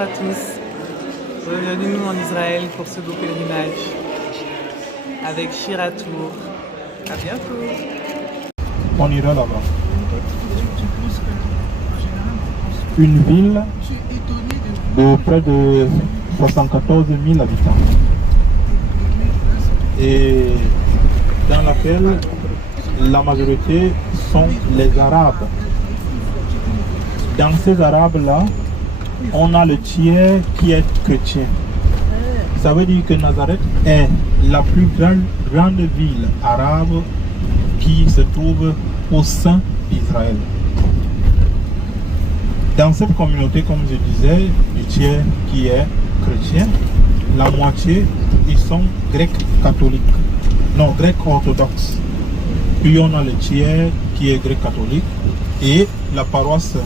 à tous. Bienvenue en Israël pour ce beau pèlerinage avec Shiratour. À bientôt. On ira là-bas. Une ville de près de 74 000 habitants et dans laquelle la majorité sont les Arabes. Dans ces Arabes-là, on a le tiers qui est chrétien. Ça veut dire que Nazareth est la plus grande ville arabe qui se trouve au sein d'Israël. Dans cette communauté, comme je disais, le tiers qui est chrétien, la moitié, ils sont grecs catholiques, non, grecs orthodoxes. Puis on a le tiers qui est grec catholique et la paroisse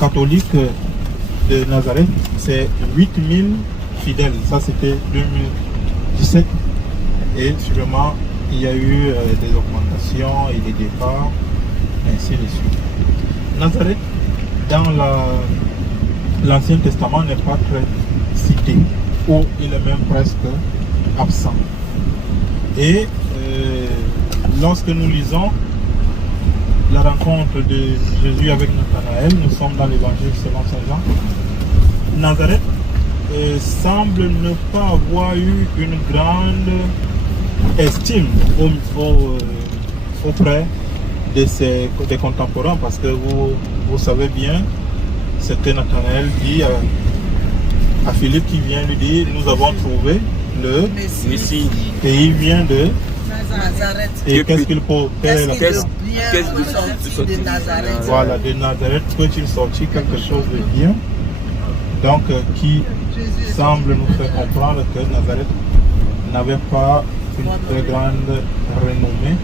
catholique de Nazareth, c'est 8000 fidèles. Ça, c'était 2017. Et sûrement, il y a eu des augmentations et des départs, ainsi de suite. Nazareth, dans l'Ancien Testament, n'est pas très cité, ou il est même presque absent. Et lorsque nous lisons la rencontre de Jésus avec Nathanaël, nous sommes dans l'évangile selon Saint Jean, Nazareth semble ne pas avoir eu une grande estime auprès des contemporains, parce que vous savez bien ce que Nathanaël dit à Philippe, qui vient lui dire: nous avons trouvé le Messie. Et il vient de Nazareth. Et qu'est-ce qu'il faut faire? De Nazareth. Voilà, de Nazareth peut-il sortir quelque chose de bien? Donc, qui semble nous faire comprendre que Nazareth n'avait pas une très grande renommée.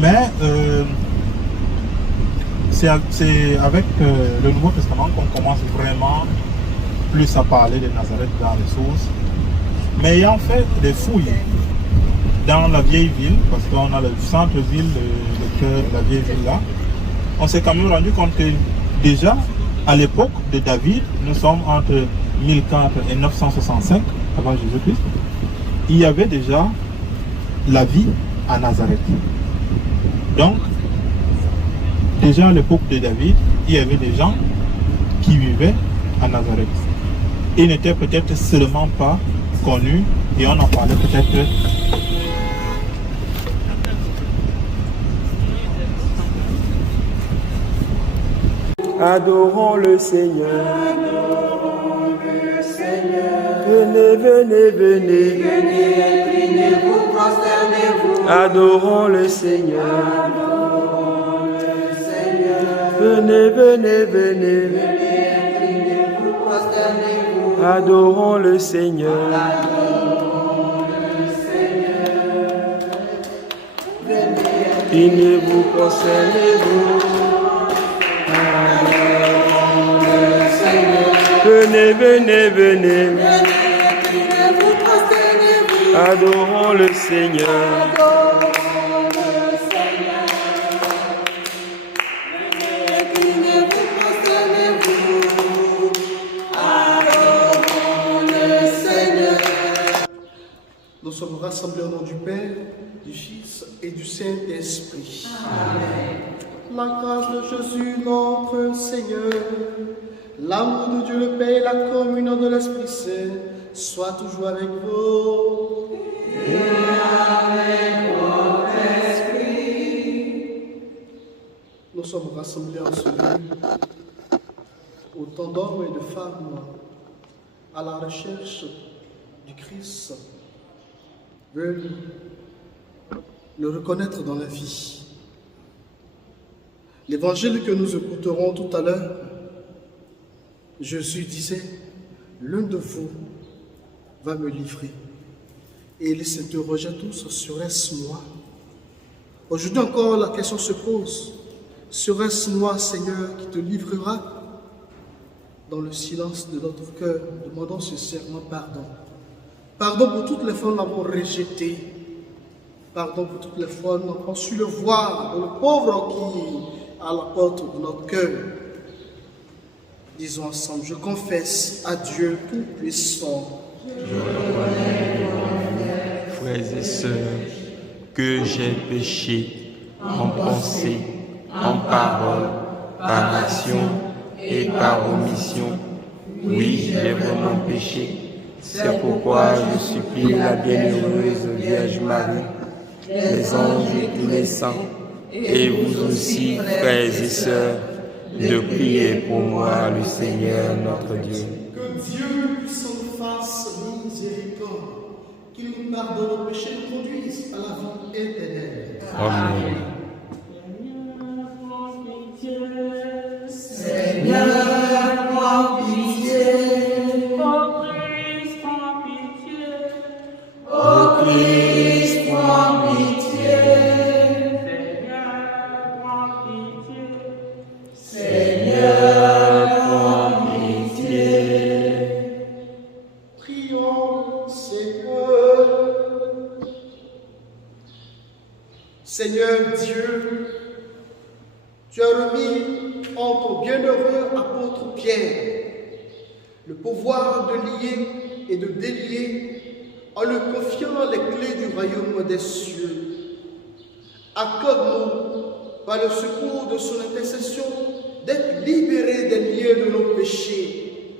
Mais c'est avec le Nouveau Testament qu'on commence vraiment plus à parler de Nazareth dans les sources. Mais ayant fait des fouilles dans la vieille ville, parce qu'on a le centre-ville, le cœur de la vieille ville là, on s'est quand même rendu compte que déjà, à l'époque de David, nous sommes entre 1004 et 965 avant Jésus-Christ, il y avait déjà la vie à Nazareth. Donc, déjà à l'époque de David, il y avait des gens qui vivaient à Nazareth. Ils n'étaient peut-être seulement pas connus et on en parlait peut-être. Adorons le Seigneur. Adorons le Seigneur. Venez, venez, venez. Venez, inclinez-vous, prosternez-vous. Adorons le Seigneur. Adorons le Seigneur. Venez, venez, venez. Venez, inclinez-vous, prosternez-vous. Adorons le Seigneur. Adorons le Seigneur. Venez, Inclinez-vous, prosternez-vous. Venez, venez, venez. inclinez-vous, prosternez-vous. Adorons le Seigneur. Adorons le Seigneur. Venez, inclinez-vous, prosternez-vous. Adorons le Seigneur. Nous sommes rassemblés au nom du Père, du Fils et du Saint-Esprit. Amen. La grâce de Jésus, notre Seigneur, l'amour de Dieu le Père et la communion de l'Esprit Saint soient toujours avec vous. Et avec votre esprit. Nous sommes rassemblés en ce lieu, autant d'hommes et de femmes à la recherche du Christ veulent le reconnaître dans la vie. L'évangile que nous écouterons tout à l'heure, Jésus disait: l'un de vous va me livrer. Et ils s'interrogeaient tous: serait-ce moi? Aujourd'hui encore, la question se pose: serait-ce moi, Seigneur, qui te livrera? Dans le silence de notre cœur, demandons sincèrement pardon. Pardon pour toutes les fois où nous l'avons rejeté. Pardon pour toutes les fois où nous n'avons pas su le voir. Pour le pauvre à la porte de notre cœur. Disons ensemble, je confesse à Dieu Tout-Puissant. Frères et sœurs, que j'ai péché en pensée, en parole, par action et par omission. Oui, j'ai vraiment péché. C'est pourquoi je supplie la bienheureuse Vierge Marie, les anges et tous les saints, et vous aussi, frères et sœurs, de prier pour moi, le Seigneur notre Dieu. Que Dieu puissant nous fasse miséricorde, qu'il nous pardonne nos péchés et nous conduise à la vie éternelle. Amen. Seigneur, prends pitié. Ô Christ, prends pitié. Seigneur, prends pitié. Prions, Seigneur. Seigneur Dieu, tu as remis en ton bienheureux apôtre Pierre le pouvoir de lier et de délier en lui confiant les clés du royaume des cieux. Accorde-nous, par le secours de son intercession, d'être libérés des liens de nos péchés.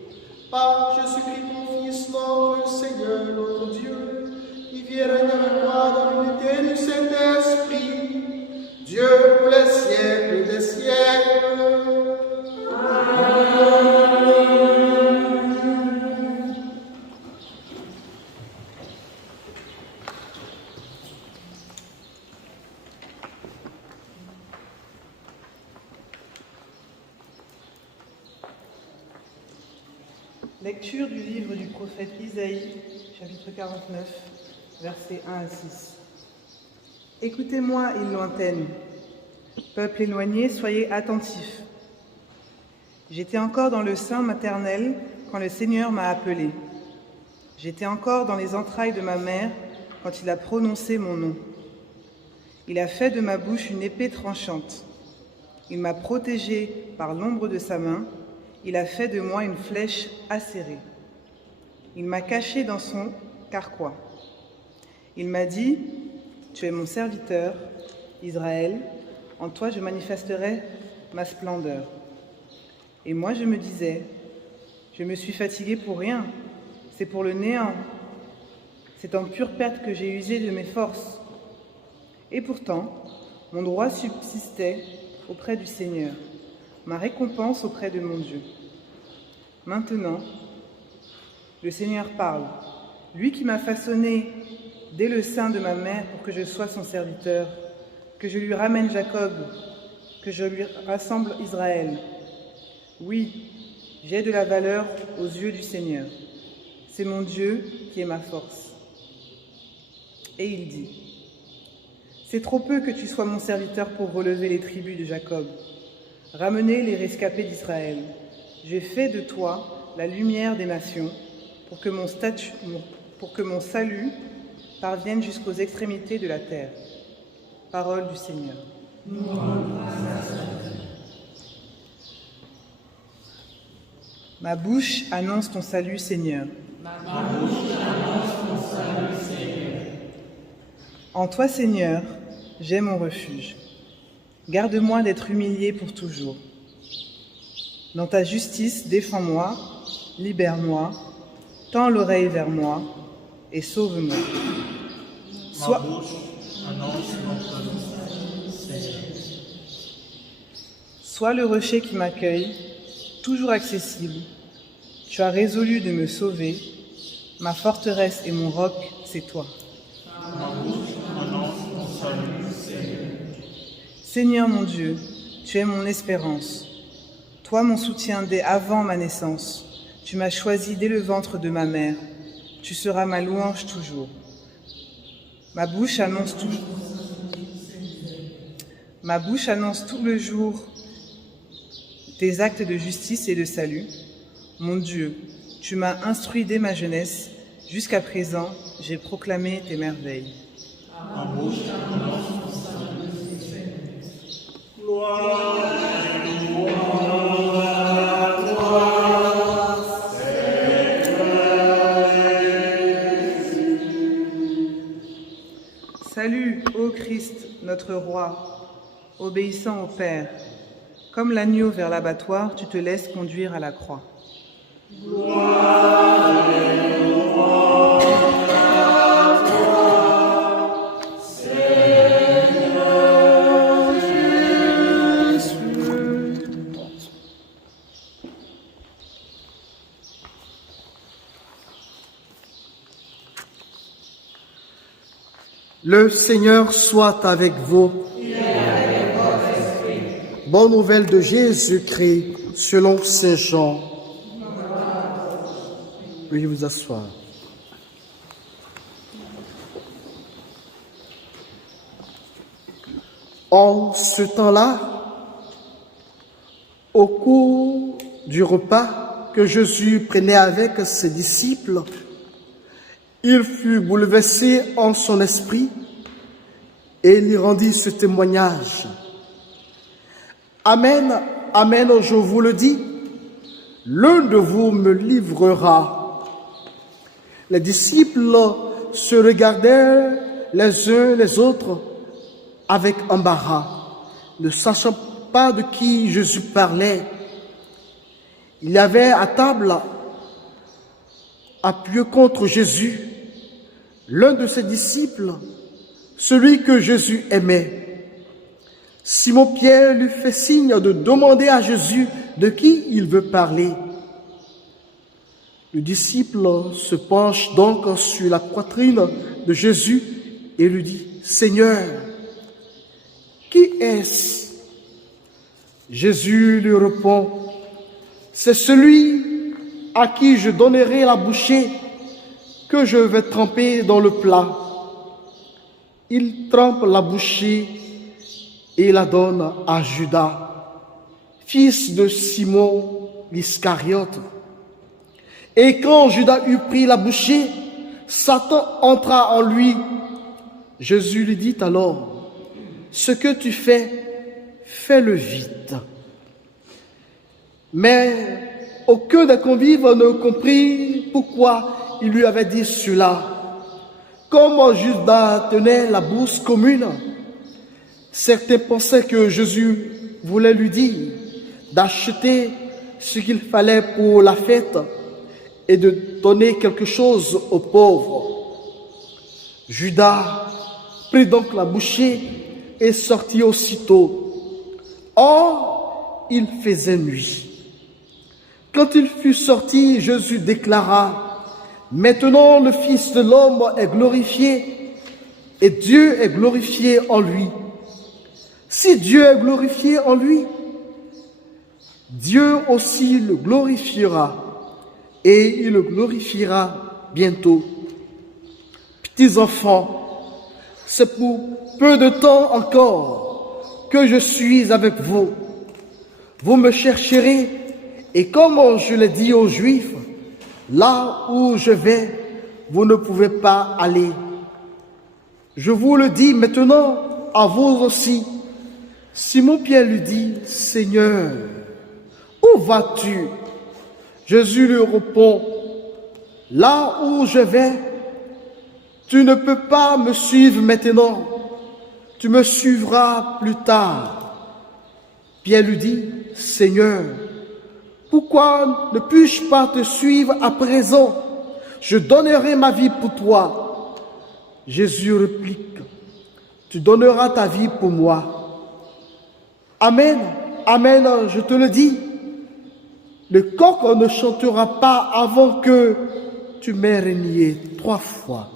Par Jésus-Christ, ton Fils, notre Seigneur, notre Dieu, qui vient régner avec toi dans l'unité du Saint-Esprit, Dieu pour les siècles des siècles. Lecture du livre du prophète Isaïe, chapitre 49, versets 1 à 6. Écoutez-moi, îles lointaines, peuple éloigné, soyez attentifs. J'étais encore dans le sein maternel quand le Seigneur m'a appelé. J'étais encore dans les entrailles de ma mère quand il a prononcé mon nom. Il a fait de ma bouche une épée tranchante. Il m'a protégée par l'ombre de sa main. Il a fait de moi une flèche acérée. Il m'a caché dans son carquois. Il m'a dit, tu es mon serviteur, Israël, en toi je manifesterai ma splendeur. Et moi je me disais, je me suis fatigué pour rien, c'est pour le néant. C'est en pure perte que j'ai usé de mes forces. Et pourtant, mon droit subsistait auprès du Seigneur, ma récompense auprès de mon Dieu. Maintenant, le Seigneur parle, lui qui m'a façonné dès le sein de ma mère pour que je sois son serviteur, que je lui ramène Jacob, que je lui rassemble Israël. Oui, j'ai de la valeur aux yeux du Seigneur. C'est mon Dieu qui est ma force. Et il dit, c'est trop peu que tu sois mon serviteur pour relever les tribus de Jacob, ramener les rescapés d'Israël. J'ai fait de toi la lumière des nations pour que mon salut parvienne jusqu'aux extrémités de la terre. Parole du Seigneur. Ma bouche annonce ton salut, Seigneur. En toi, Seigneur, j'ai mon refuge. Garde-moi d'être humilié pour toujours. Dans ta justice, défends-moi, libère-moi, tends l'oreille vers moi et sauve-moi. Sois le rocher qui m'accueille, toujours accessible. Tu as résolu de me sauver. Ma forteresse et mon roc, c'est toi. Seigneur mon Dieu, tu es mon espérance. Toi mon soutien dès avant ma naissance. Tu m'as choisi dès le ventre de ma mère. Tu seras ma louange toujours. Ma bouche annonce tout le jour tes actes de justice et de salut. Mon Dieu, tu m'as instruit dès ma jeunesse. Jusqu'à présent, j'ai proclamé tes merveilles. Gloire notre roi, obéissant au Père. Comme l'agneau vers l'abattoir, tu te laisses conduire à la croix. Le Seigneur soit avec vous. Bonne nouvelle de Jésus-Christ selon Saint Jean. Veuillez vous asseoir. En ce temps-là, au cours du repas que Jésus prenait avec ses disciples, il fut bouleversé en son esprit et il rendit ce témoignage. Amen, amen, je vous le dis, l'un de vous me livrera. Les disciples se regardèrent les uns les autres avec embarras, ne sachant pas de qui Jésus parlait. Il y avait à table, appuyé contre Jésus, l'un de ses disciples, celui que Jésus aimait. Simon-Pierre lui fait signe de demander à Jésus de qui il veut parler. Le disciple se penche donc sur la poitrine de Jésus et lui dit, « Seigneur, qui est-ce » Jésus lui répond, « C'est celui à qui je donnerai la bouchée que je vais tremper dans le plat. » Il trempe la bouchée et la donne à Judas, fils de Simon l'Iscariote. Et quand Judas eut pris la bouchée, Satan entra en lui. Jésus lui dit alors, « Ce que tu fais, fais-le vite. » Mais aucun des convives ne comprit pourquoi il lui avait dit cela. Comme Judas tenait la bourse commune, certains pensaient que Jésus voulait lui dire d'acheter ce qu'il fallait pour la fête et de donner quelque chose aux pauvres. Judas prit donc la bouchée et sortit aussitôt. Or, il faisait nuit. Quand il fut sorti, Jésus déclara, « Maintenant le Fils de l'homme est glorifié et Dieu est glorifié en lui. Si Dieu est glorifié en lui, Dieu aussi le glorifiera et il le glorifiera bientôt. Petits enfants, c'est pour peu de temps encore que je suis avec vous. Vous me chercherez et comme je l'ai dit aux Juifs, là où je vais, vous ne pouvez pas aller. Je vous le dis maintenant à vous aussi. » Simon-Pierre lui dit, « Seigneur, où vas-tu » Jésus lui répond, « Là où je vais, tu ne peux pas me suivre maintenant. Tu me suivras plus tard. » Pierre lui dit, « Seigneur, pourquoi ne puis-je pas te suivre à présent? Je donnerai ma vie pour toi. » Jésus réplique, « Tu donneras ta vie pour moi. » Amen, amen, je te le dis. Le coq ne chantera pas avant que tu m'aies renié 3 fois.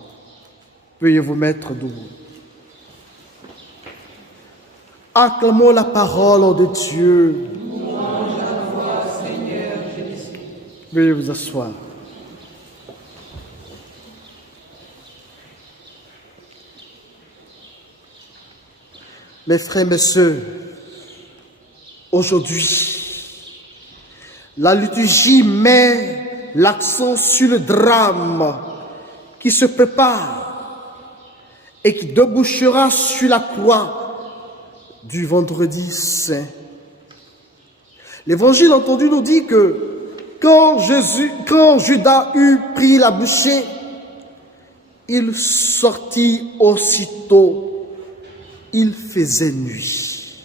Veuillez vous mettre debout. Acclamons la parole de Dieu. Veuillez vous asseoir. Mes frères, mes sœurs, aujourd'hui, la liturgie met l'accent sur le drame qui se prépare et qui débouchera sur la croix du vendredi saint. L'évangile entendu nous dit que quand Judas eut pris la bouchée, il sortit aussitôt. il faisait nuit.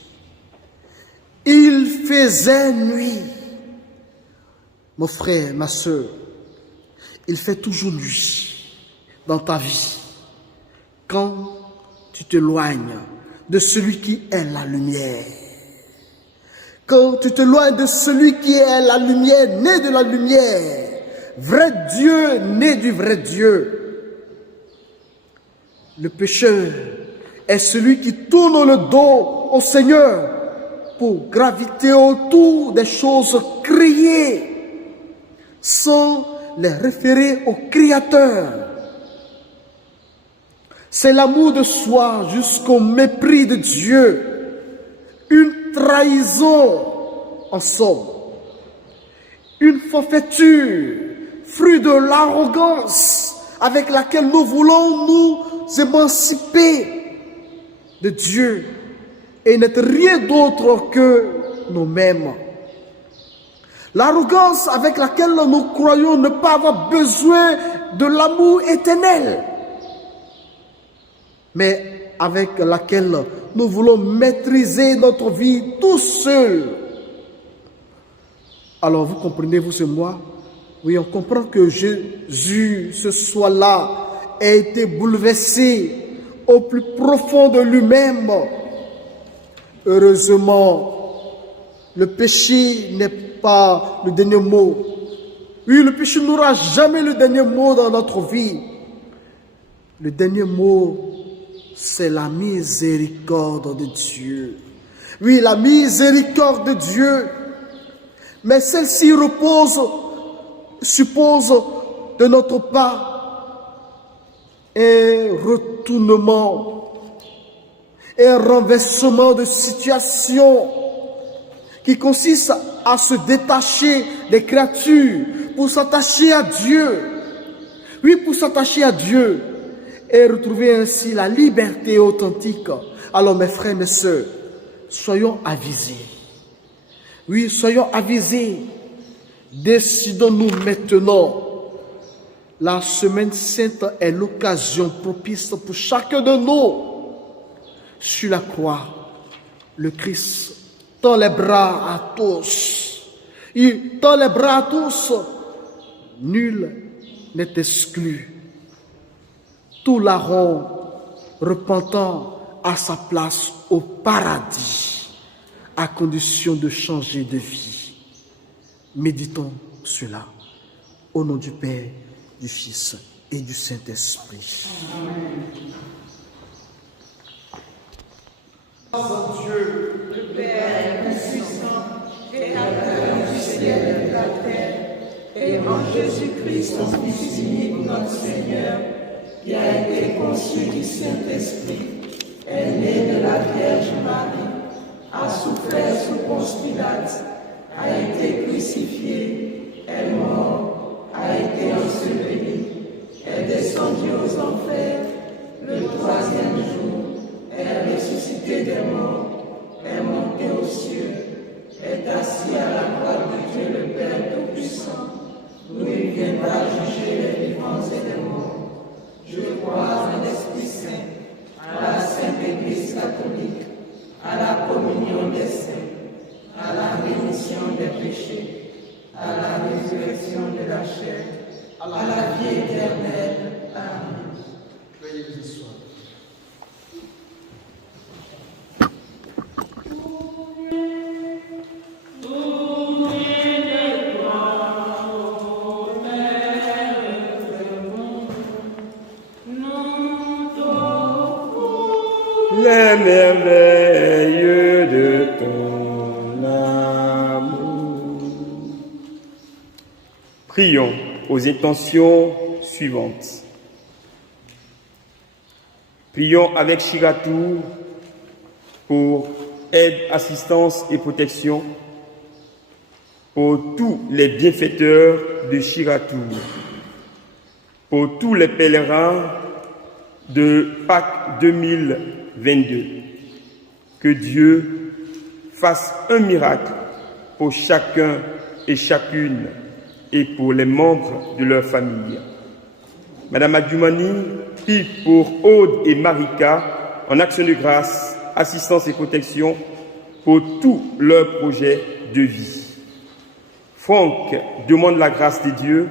Il faisait nuit. Mon frère, ma soeur, il fait toujours nuit dans ta vie. Quand tu t'éloignes de celui qui est la lumière. Quand tu t'éloignes de celui qui est la lumière, né de la lumière, vrai Dieu, né du vrai Dieu. Le pécheur est celui qui tourne le dos au Seigneur pour graviter autour des choses créées sans les référer au Créateur. C'est l'amour de soi jusqu'au mépris de Dieu. Une trahison, en somme. Une forfaiture, fruit de l'arrogance avec laquelle nous voulons nous émanciper de Dieu et n'être rien d'autre que nous-mêmes. L'arrogance avec laquelle nous croyons ne pas avoir besoin de l'amour éternel, mais avec laquelle nous voulons maîtriser notre vie tout seul. Alors vous comprenez, vous et moi, oui, on comprend que Jésus, ce soir-là, a été bouleversé au plus profond de lui-même. Heureusement, le péché n'est pas le dernier mot. Oui, le péché n'aura jamais le dernier mot dans notre vie. Le dernier mot, c'est la miséricorde de Dieu. Oui, la miséricorde de Dieu. Mais celle-ci suppose de notre part un retournement, un renversement de situation qui consiste à se détacher des créatures pour s'attacher à Dieu. Oui, pour s'attacher à Dieu et retrouver ainsi la liberté authentique. Alors mes frères, mes sœurs, soyons avisés. Oui, soyons avisés. Décidons-nous maintenant. La semaine sainte est l'occasion propice pour chacun de nous. Sur la croix, le Christ tend les bras à tous. Il tend les bras à tous. Nul n'est exclu. Tout larron repentant à sa place au paradis, à condition de changer de vie. Méditons cela. Au nom du Père, du Fils et du Saint-Esprit. Dieu, le Père puissant, créateur du ciel et de la terre, et en Jésus-Christ, son Fils unique, notre Seigneur, qui a été conçu du Saint-Esprit, est né de la Vierge Marie, a souffert sous Ponce Pilate, a été crucifié, est mort, a été enseveli, est descendu aux enfers, le troisième jour, est ressuscité des morts, est monté aux cieux, est assis à la droite de Dieu le Père Tout-Puissant, d'où il viendra juger les vivants et les morts. Je crois en l'Esprit Saint, à la Sainte Église catholique, à la communion des saints, à la rémission des péchés, à la résurrection de la chair, à la vie éternelle. Amen. Veuillez vous asseoir. Les merveilles de ton amour. Prions aux intentions suivantes. Prions avec Chiratou pour aide, assistance et protection pour tous les bienfaiteurs de Chiratou, pour tous les pèlerins de Pâques 2022. Que Dieu fasse un miracle pour chacun et chacune et pour les membres de leur famille. Madame Adjumani prie pour Aude et Marika en action de grâce assistance et protection pour tous leurs projets de vie. Franck demande la grâce de Dieu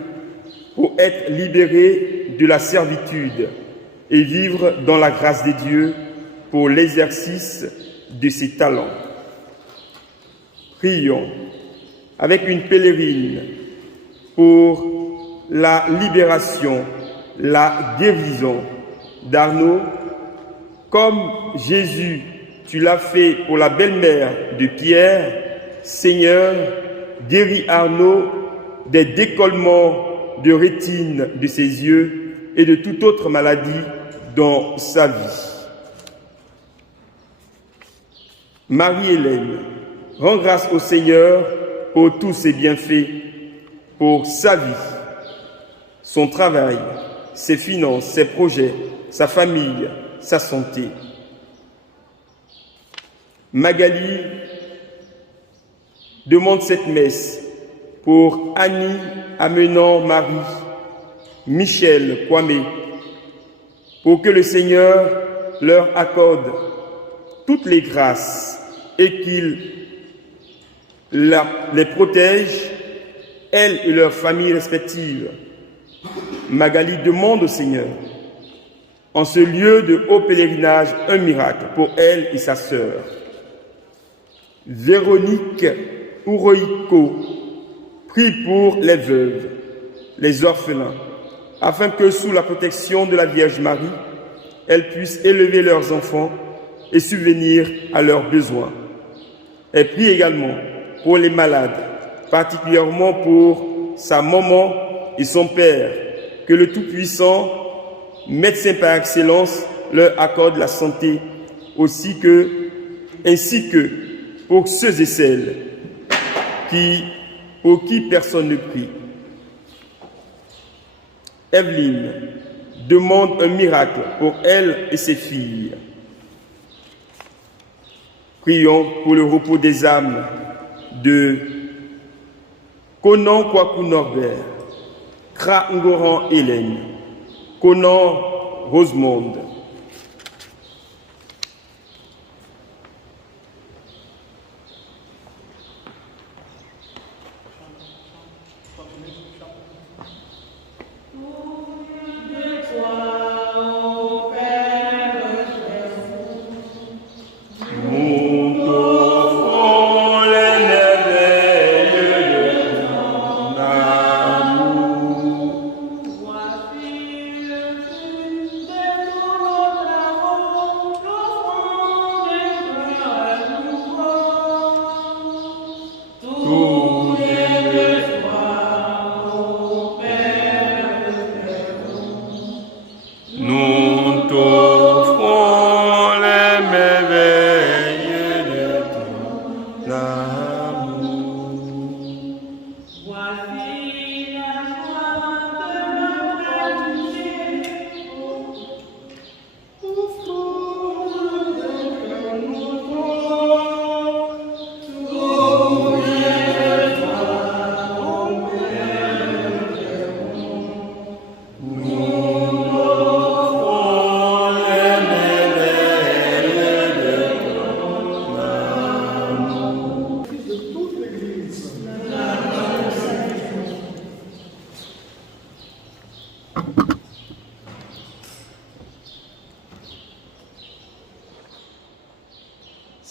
pour être libéré de la servitude et vivre dans la grâce de Dieu pour l'exercice de ses talents. Prions avec une pèlerine pour la libération, la guérison d'Arnaud, comme Jésus, tu l'as fait pour la belle-mère de Pierre. Seigneur, guéris Arnaud des décollements de rétine de ses yeux et de toute autre maladie dans sa vie. Marie-Hélène, rends grâce au Seigneur pour tous ses bienfaits, pour sa vie, son travail, ses finances, ses projets, sa famille, sa santé. Magali demande cette messe pour Annie amenant Marie, Michel Kwame, pour que le Seigneur leur accorde toutes les grâces et qu'il les protège, elles et leurs familles respectives. Magali demande au Seigneur, en ce lieu de haut pèlerinage, un miracle pour elle et sa sœur. Véronique Uroiko prie pour les veuves, les orphelins, afin que sous la protection de la Vierge Marie, elles puissent élever leurs enfants et subvenir à leurs besoins. Elle prie également pour les malades, particulièrement pour sa maman et son père, que le Tout-Puissant, médecin par excellence, leur accorde la santé, ainsi que pour ceux et celles pour qui personne ne prie. Evelyne demande un miracle pour elle et ses filles. Prions pour le repos des âmes de Conan Kwaku Norbert, Kra Ngoran Hélène, Conan Rosemonde.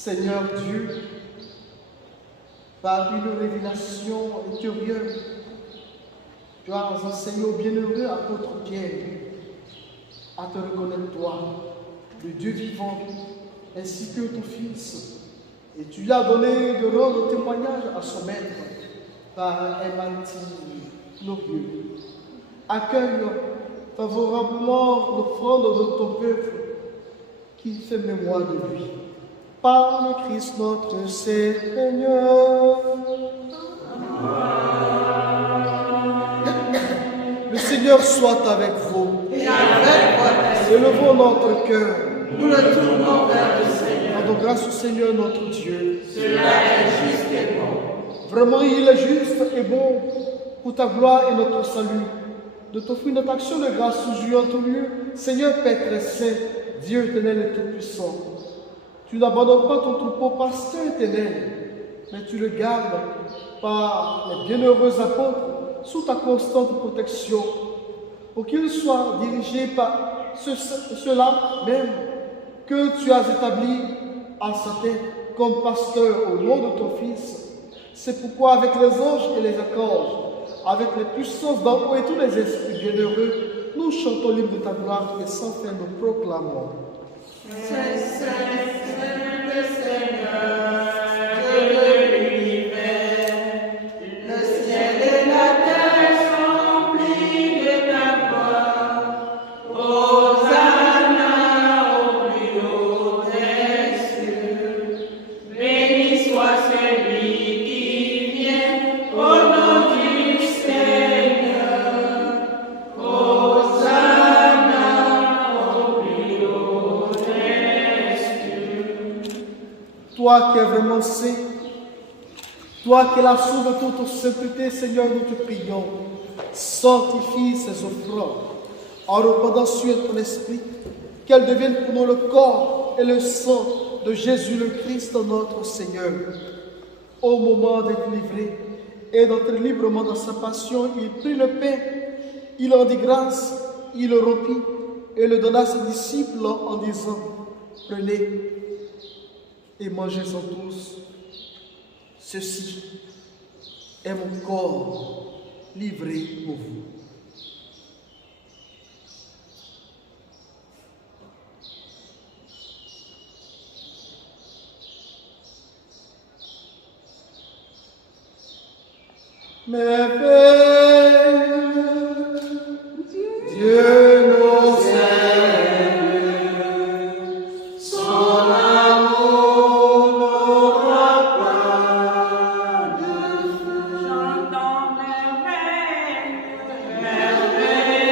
Seigneur Dieu, par une révélation intérieure, tu as enseigné au bienheureux apôtre Pierre à te reconnaître toi, le Dieu vivant, ainsi que ton Fils. Et tu lui as donné de rendre témoignage à son maître par un martyre glorieux. Accueille favorablement l'offrande de ton peuple qui fait mémoire de lui. Par le Christ notre Seigneur. Le Seigneur soit avec vous. Et avec votre Élevons notre cœur. nous le tournons vers le Seigneur. Rendons grâce au Seigneur notre Dieu. Cela est juste et bon. Vraiment, il est juste et bon pour ta gloire et notre salut. De t'offrir notre action de grâce sous en ton lieu, Seigneur Père très saint, Dieu éternel et tout-puissant. Tu n'abandonnes pas ton troupeau pasteur éternel, mais tu le gardes par les bienheureux apôtres sous ta constante protection, pour qu'ils soient dirigés par ceux-là même que tu as établis à sa tête comme pasteur au nom de ton Fils. C'est pourquoi avec les anges et les archanges, avec les puissances d'en haut et tous les esprits bienheureux, nous chantons l'hymne de ta gloire et sans fin nous proclamons. Saint, Saint, Saint, le Seigneur, Dieu de l'univers, le ciel et la terre sont remplis de ta gloire. Hosanna au plus haut des cieux. Béni soit celui qui vient au nom du Seigneur. Hosanna au plus haut des cieux. Toi qui es vraiment saint, toi qui es la source de toute sainteté, Seigneur, nous te prions, sanctifie ces offrandes en répandant sur ton esprit, qu'elles deviennent pour nous le corps et le sang de Jésus le Christ, notre Seigneur. Au moment d'être livré et d'entrer librement dans sa passion, il prit le pain, il en dit grâce, il le rompit et le donna à ses disciples en disant, prenez et mangez-en tous. Ceci est mon corps livré pour vous. Merveilleux, Dieu nous aime, son amour n'aura pas de fin. Chantons merveilleux, merveilleux,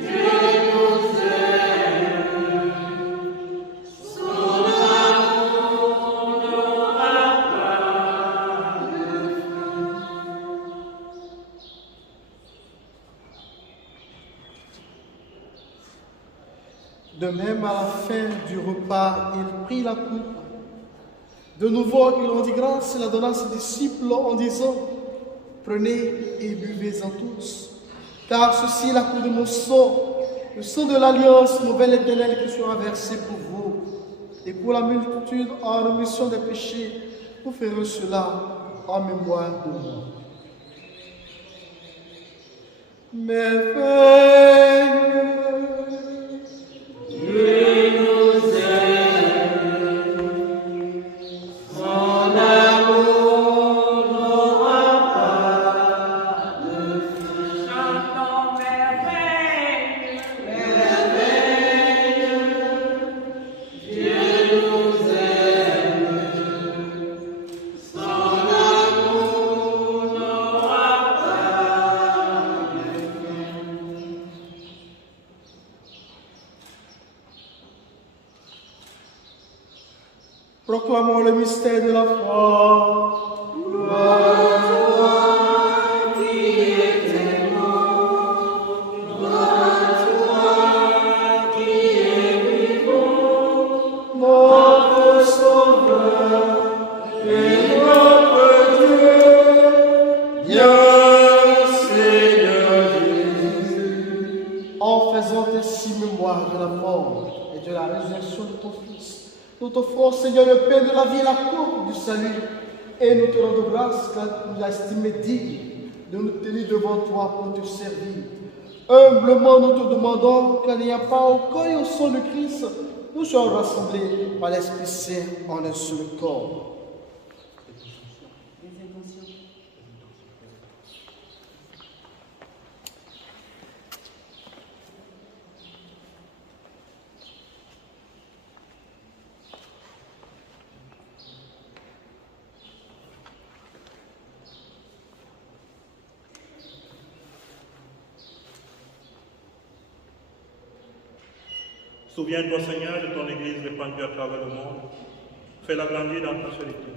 Dieu nous aime, son amour n'aura pas de fin. De même, à la fin du repas, il prit la coupe. De nouveau, il rendit grâce et la donna à ses disciples en disant, prenez et buvez-en tous, car ceci est la coupe de mon sang, le sang de l'alliance nouvelle et éternelle qui sera versé pour vous et pour la multitude en rémission des péchés. Vous ferez cela en mémoire de moi. Merveilleux, Dieu nous aime, son amour n'aura pas de fin. Chantons merveilleux, merveilleux, Dieu nous aime, son amour n'aura pas de fin. proclamons le mystère de la foi. Notre Sauveur et notre Dieu, bien Seigneur Jésus. En faisant ainsi mémoire de la mort et de la résurrection de ton Fils, nous t'offrons, Seigneur, le pain de la vie et la coupe du salut, et nous te rendons grâce car tu nous as estimé digne de nous tenir devant toi pour te servir. Humblement, nous te demandons qu'il n'y a pas au corps et au sang de Christ, nous soyons rassemblés par l'Esprit Saint en un seul corps. Souviens-toi, Seigneur, de ton Église répandue à travers le monde. Fais-la grandir dans ta charité.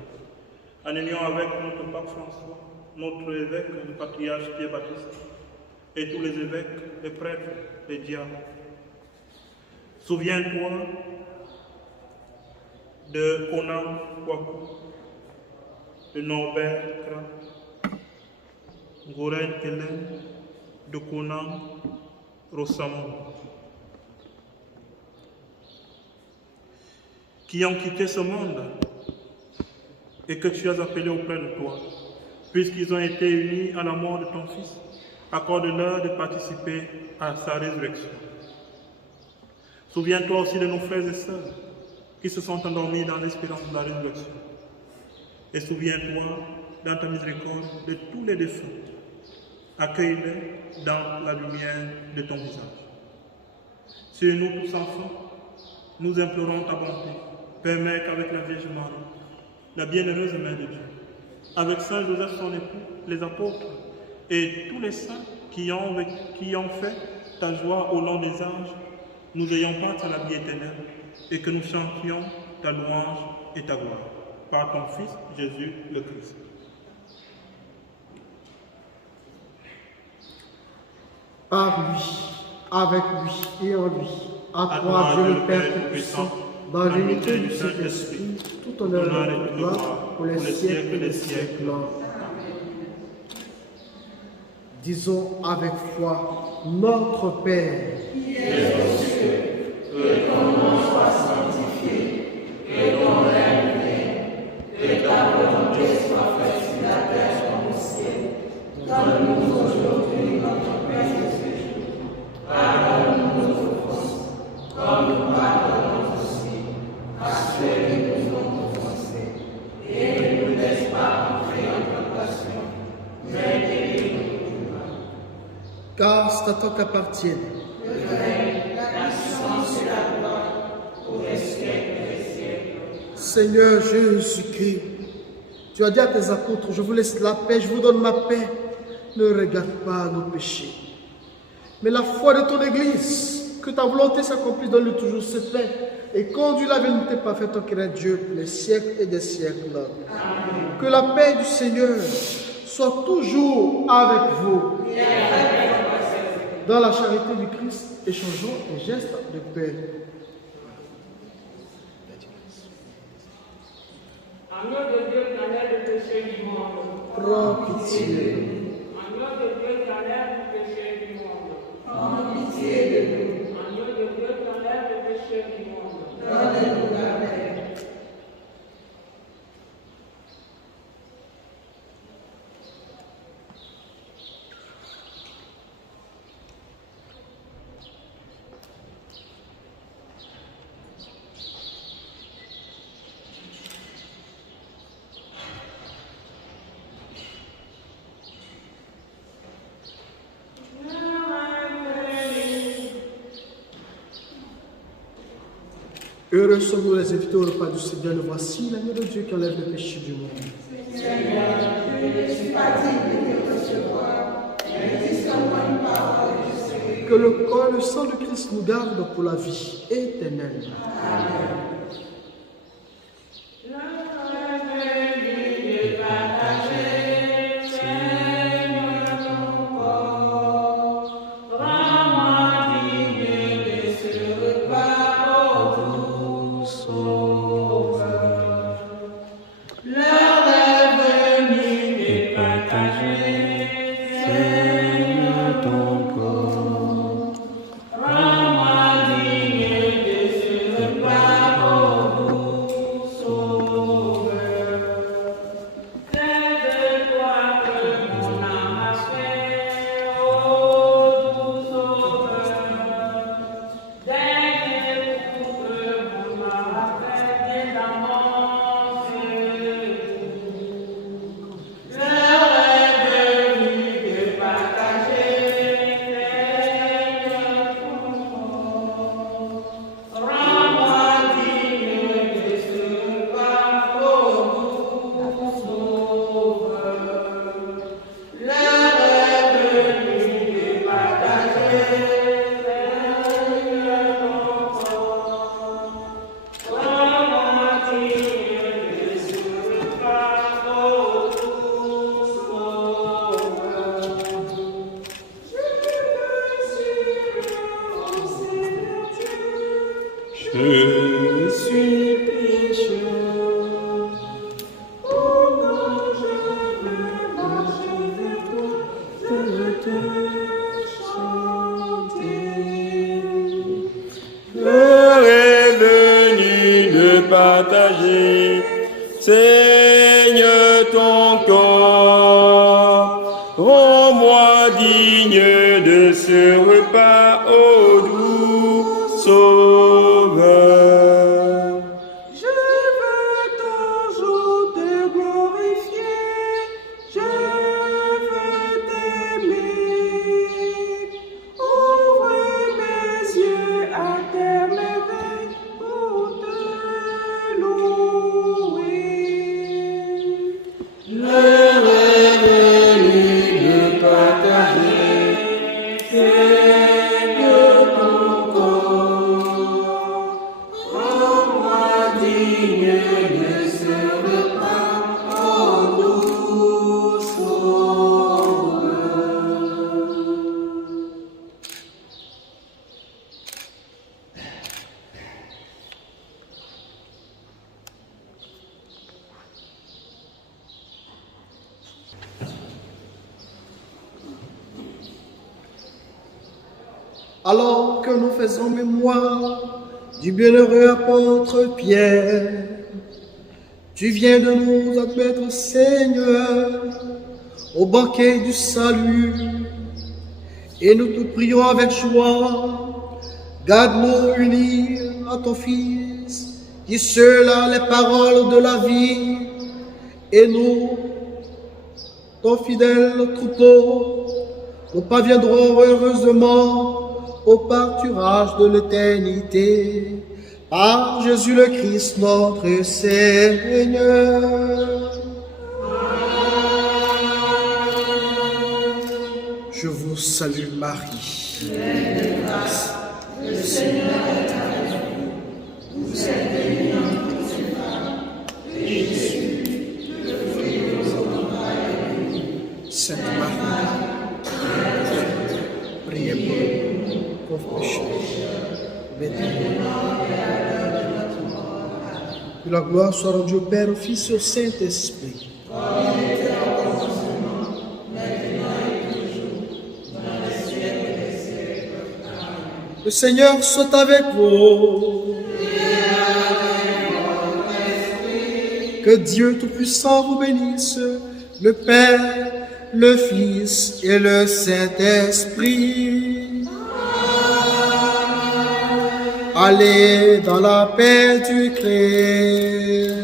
En union avec notre pape François, notre évêque, le patriarche Pierre-Baptiste, et tous les évêques, les prêtres, les diacres. Souviens-toi de Conan Kwaku, de Norbert Kra, Goren Kellen, de Conan Rosamond, qui ont quitté ce monde et que tu as appelés auprès de toi, puisqu'ils ont été unis à la mort de ton Fils, accorde-leur de participer à sa résurrection. Souviens-toi aussi de nos frères et sœurs qui se sont endormis dans l'espérance de la résurrection. Et souviens-toi, dans ta miséricorde, de tous les défunts. Accueille-les dans la lumière de ton visage. Sur nous tous enfants, nous implorons ta bonté. Permets qu'avec la Vierge Marie, la bienheureuse Mère de Dieu, avec Saint Joseph son époux, les apôtres et tous les saints qui ont fait ta joie au long des âges, nous ayons part à la vie éternelle et que nous chantions ta louange et ta gloire. Par ton Fils, Jésus le Christ. Par lui, avec lui et en lui, à toi, Dieu le Père Tout-Puissant, dans l'unité du Saint-Esprit, tout honneur et toute gloire pour les siècles des siècles. Disons avec foi, notre Père, qui es aux cieux, que ton nom soit sanctifié, que ton règne vienne, que ta volonté soit faite sur la terre comme au ciel. Donne-nous aujourd'hui notre pain de ce jour. Pardonne-nous nos offenses, comme nous pardonnons aussi à ceux qui nous ont offensés. Et ne nous laisse pas entrer en tentation, mais délivre-nous du mal. car c'est à toi qu'appartiennent Le règne, la puissance et la gloire pour les siècles des siècles. Seigneur Jésus-Christ. Tu as dit à tes apôtres, je vous laisse la paix, je vous donne ma paix. Ne regarde pas nos péchés, mais la foi de ton Église, que ta volonté s'accomplisse, donne-lui toujours cette paix et conduis la vérité parfaite au cœur de Dieu pour les siècles et des siècles. Amen. Que la paix du Seigneur soit toujours avec vous. Dans la charité du Christ, échangeons des gestes de paix. Agneau de Dieu qui enlève le péché du monde. Prends pitié. Agneau de Dieu qui enlève le péché du monde. Prends pitié de nous. Agneau de Dieu qui enlève le péché du monde. Donne-nous la paix. Heureux sommes-nous les invités au repas du Seigneur. Le voici, l'agneau de Dieu qui enlève le péché du monde. Seigneur, je ne suis pas digne de te recevoir, mais dis seulement une parole et je serai. Que le corps et le sang de Christ nous gardent pour la vie éternelle. Amen. Rends-moi digne de ce repas. Seigneur ton corps, rends-moi digne de ce repas, ô doux Sauveur. Je veux toujours te glorifier, je veux t'aimer. Ouvre mes yeux à tes merveilles pour te louer. L'heure est venue de partager, Seigneur ton corps. Rends-moi digne de ce repas, ô doux Sauveur. Alors que nous faisons mémoire du bienheureux apôtre Pierre, tu viens de nous admettre, Seigneur, au banquet du salut, et nous te prions avec joie, garde-nous unis à ton Fils, qui seul a les paroles de la vie, et nous, ton fidèle troupeau, nous parviendrons heureusement au pâturage de l'éternité, par Jésus le Christ notre Seigneur. Je vous salue Marie. Pleine de grâce, le Seigneur est avec vous. Vous êtes bénie entre toutes les femmes, et Jésus, le fruit de vos entrailles, est béni. Sainte Marie, priez pour nous, pauvres pécheurs, maintenant et à l'heure de notre mort. Que la gloire soit rendue au Père, au Fils et au Saint-Esprit. Comme il était au commencement, maintenant et toujours, dans les siècles des siècles. Amen. Le Seigneur soit avec vous. Et avec votre esprit. Que Dieu Tout-Puissant vous bénisse, le Père, le Fils et le Saint-Esprit. Allez dans la paix du Christ.